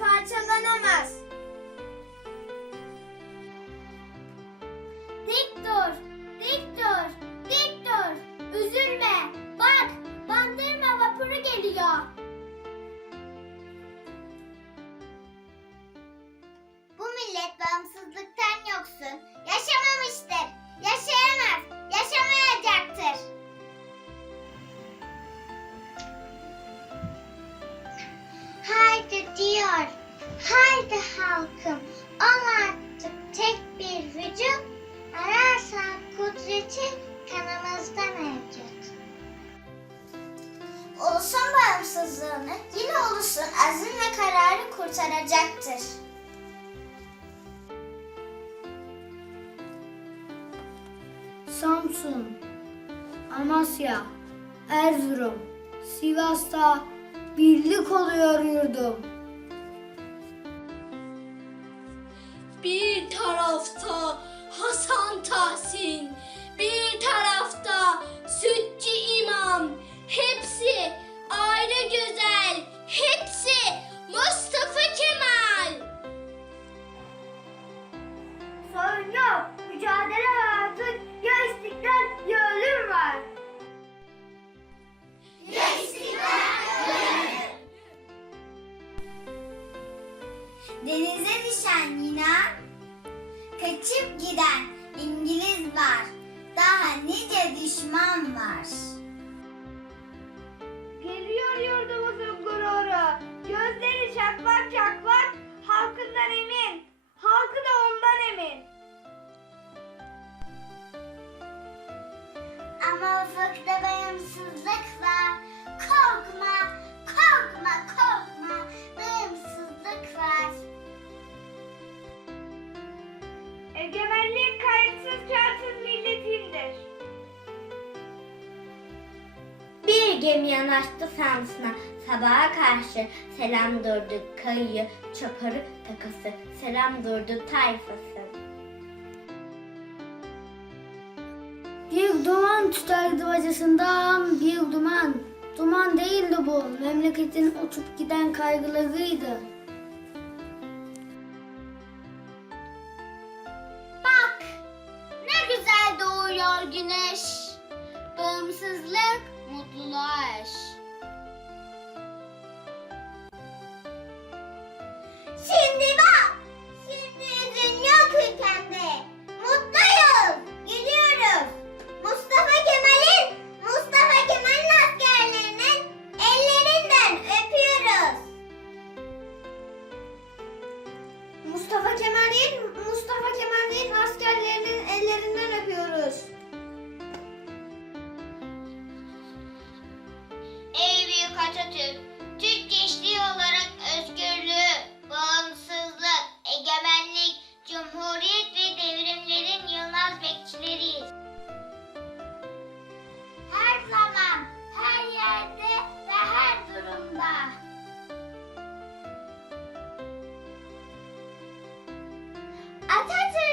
parçalanamaz. Dik dur, dik dur, dik dur. Üzülme, bak bandırma vapuru geliyor. Başaracaktır. Samsun, Amasya, Erzurum, Sivas'ta birlik oluyor yurdum. Bir tarafta kaçıp giden İngiliz var. Daha nice düşman var. Geliyor yurdumuzun gururu. Gözleri çatlak gemi yanaştı Samsun'a sabaha karşı selam durdu kayıyı çaparı takası selam durdu tayfası. Bir duman tutardı bacasından bir duman. Duman değildi bu, memleketin uçup giden kaygılarıydı. Bak, ne güzel doğuyor güneş. Bağımsızlık, mutluluğa eş. Şimdi bak, şimdi yok ülkemde. Mutluyuz, gülüyoruz. Mustafa Kemal'in, Mustafa Kemal'in askerlerinin ellerinden öpüyoruz. Mustafa Kemal'in, Mustafa Kemal'in askerlerinin ellerinden öpüyoruz. Atatürk, Türk gençliği olarak özgürlüğü, bağımsızlık, egemenlik, cumhuriyet ve devrimlerin yılmaz bekçileriyiz. Her zaman, her yerde ve her durumda. Atatürk